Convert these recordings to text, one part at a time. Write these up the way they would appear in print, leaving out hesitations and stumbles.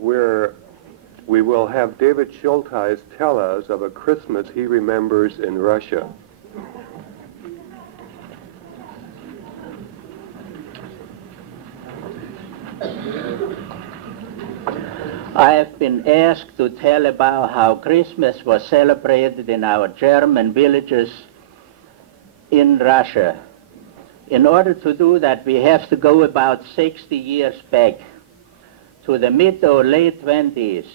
we will have David Schultheiss tell us of a Christmas he remembers in Russia. I have been asked to tell about how Christmas was celebrated in our German villages in Russia. In order to do that, we have to go about 60 years back to the mid or late 20s,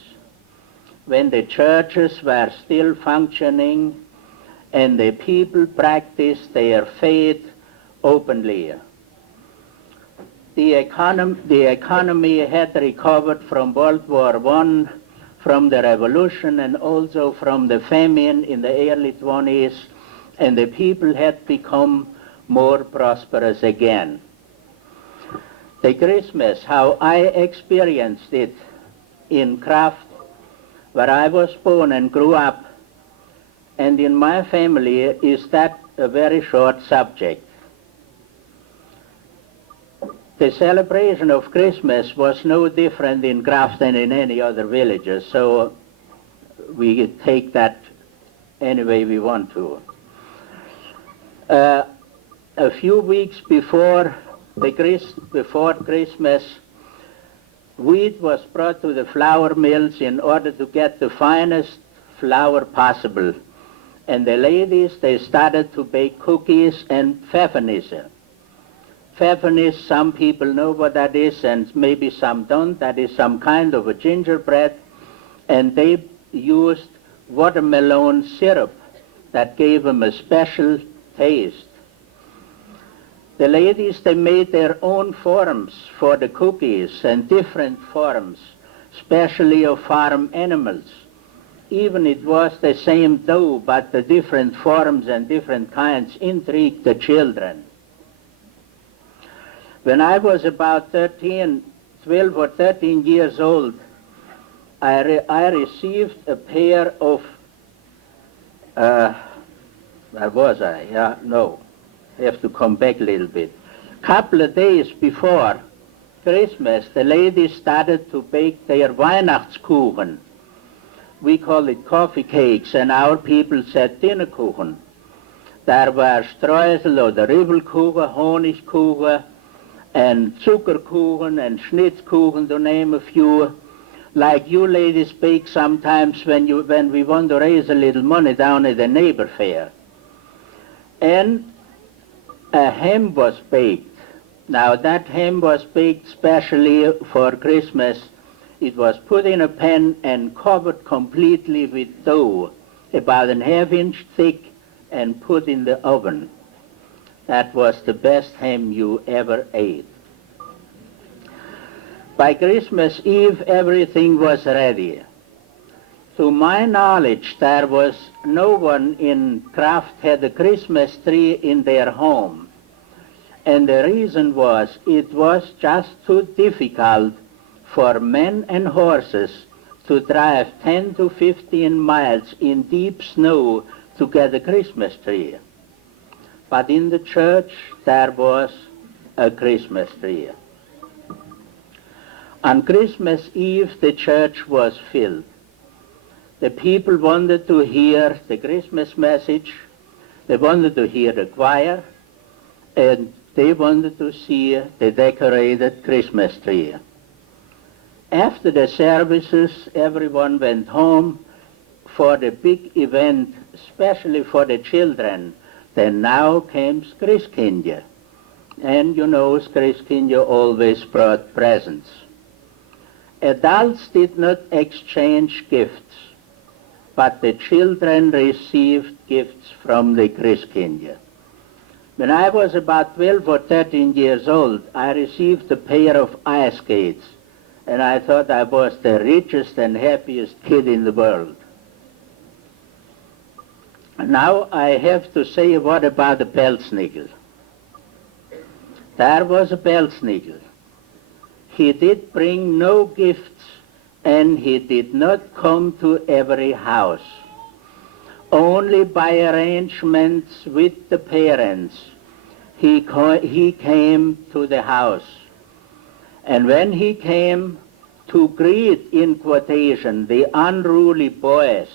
when the churches were still functioning and the people practiced their faith openly. The economy had recovered from World War I, from the revolution, and also from the famine in the early 20s, and the people had become more prosperous again. The Christmas, how I experienced it in Kraft, where I was born and grew up, and in my family, is that a very short subject. The celebration of Christmas was no different in Kraft than in any other villages, so we take that any way we want to. A few weeks before Christmas, wheat was brought to the flour mills in order to get the finest flour possible. And the ladies, they started to bake cookies and pfeffernusse. Pfeffernusse, some people know what that is, and maybe some don't. That is some kind of a gingerbread, and they used watermelon syrup that gave them a special taste. The ladies, they made their own forms for the cookies and different forms, especially of farm animals. Even it was the same dough, but the different forms and different kinds intrigued the children. When I was about 12 or 13 years old, I received a pair of, where was I? Yeah, no, I have to come back a little bit. Couple of days before Christmas, the ladies started to bake their Weihnachtskuchen. We call it coffee cakes, and our people said Dinnerkuchen. There were Streusel oder Ribbelkuchen, Honigkuchen, and Zuckerkuchen and Schnitzkuchen, to name a few, like you ladies bake sometimes when we want to raise a little money down at the neighbor fair. And a ham was baked. Now that ham was baked specially for Christmas. It was put in a pan and covered completely with dough, about a half-inch thick, and put in the oven. That was the best ham you ever ate. By Christmas Eve, everything was ready. To my knowledge, there was no one in Kraft had a Christmas tree in their home. And the reason was, it was just too difficult for men and horses to drive 10 to 15 miles in deep snow to get a Christmas tree. But in the church, there was a Christmas tree. On Christmas Eve, the church was filled. The people wanted to hear the Christmas message, they wanted to hear the choir, and they wanted to see the decorated Christmas tree. After the services, everyone went home for the big event, especially for the children. Then now came Christkindje. And you know, Christkindje always brought presents. Adults did not exchange gifts, but the children received gifts from the Christkindje. When I was about 12 or 13 years old, I received a pair of ice skates, and I thought I was the richest and happiest kid in the world. Now I have to say a word about the Pelznickel. There was a Pelznickel. He did bring no gifts, and he did not come to every house. Only by arrangements with the parents, he came to the house. And when he came, to greet, in quotation, the unruly boys.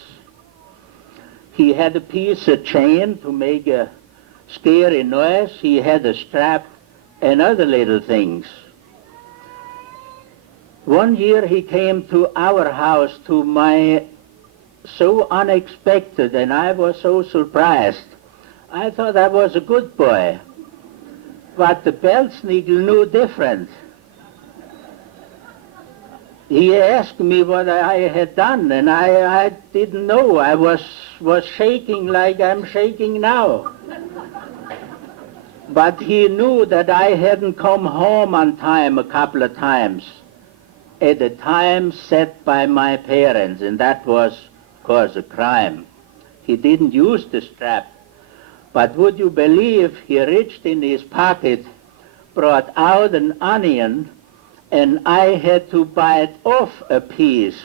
He had a piece of chain to make a scary noise. He had a strap and other little things. One year he came to our house, to my so unexpected, and I was so surprised. I thought I was a good boy, but the Beltsnigel knew different. He asked me what I had done, and I didn't know. I was shaking like I'm shaking now. But he knew that I hadn't come home on time a couple of times, at the time set by my parents, and that was, of course, a crime. He didn't use the strap, but would you believe he reached in his pocket, brought out an onion, and I had to bite off a piece.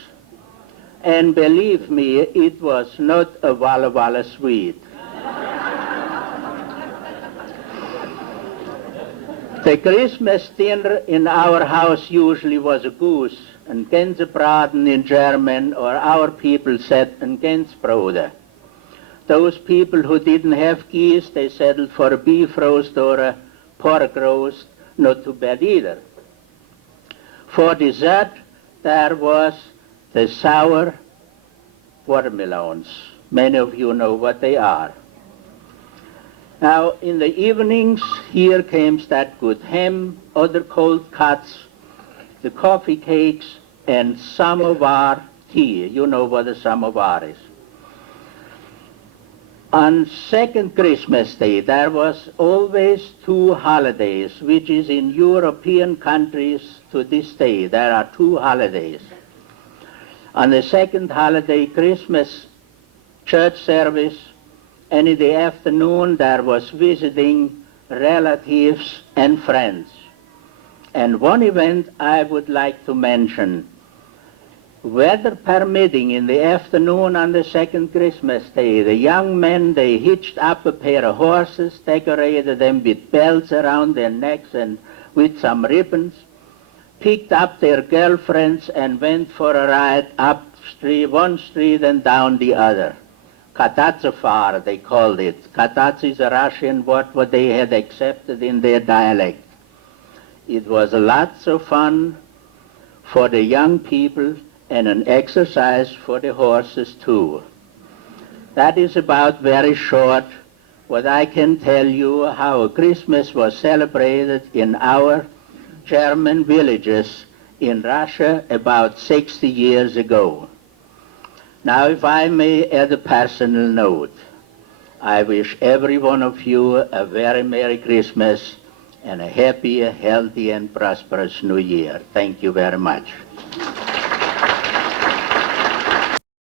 And believe me, it was not a Walla Walla sweet. The Christmas dinner in our house usually was a goose, and Gänsebraten in German, or our people said ein Gänsbrode. Those people who didn't have geese, they settled for a beef roast or a pork roast, not too bad either. For dessert, there was the sour watermelons. Many of you know what they are. Now, in the evenings, here comes that good ham, other cold cuts, the coffee cakes, and samovar tea. You know what a samovar is. On second Christmas Day, there was always two holidays, which is in European countries to this day. There are two holidays. On the second holiday, Christmas church service, and in the afternoon there was visiting relatives and friends. And one event I would like to mention, weather permitting, in the afternoon on the second Christmas Day, the young men, they hitched up a pair of horses, decorated them with belts around their necks and with some ribbons, picked up their girlfriends and went for a ride up one street and down the other. Katatsafar, they called it. Katats is a Russian word what they had accepted in their dialect. It was lots of fun for the young people and an exercise for the horses too. That is about very short what I can tell you how Christmas was celebrated in our German villages in Russia about 60 years ago. Now, if I may add a personal note, I wish every one of you a very Merry Christmas and a happy, healthy, and prosperous New Year. Thank you very much.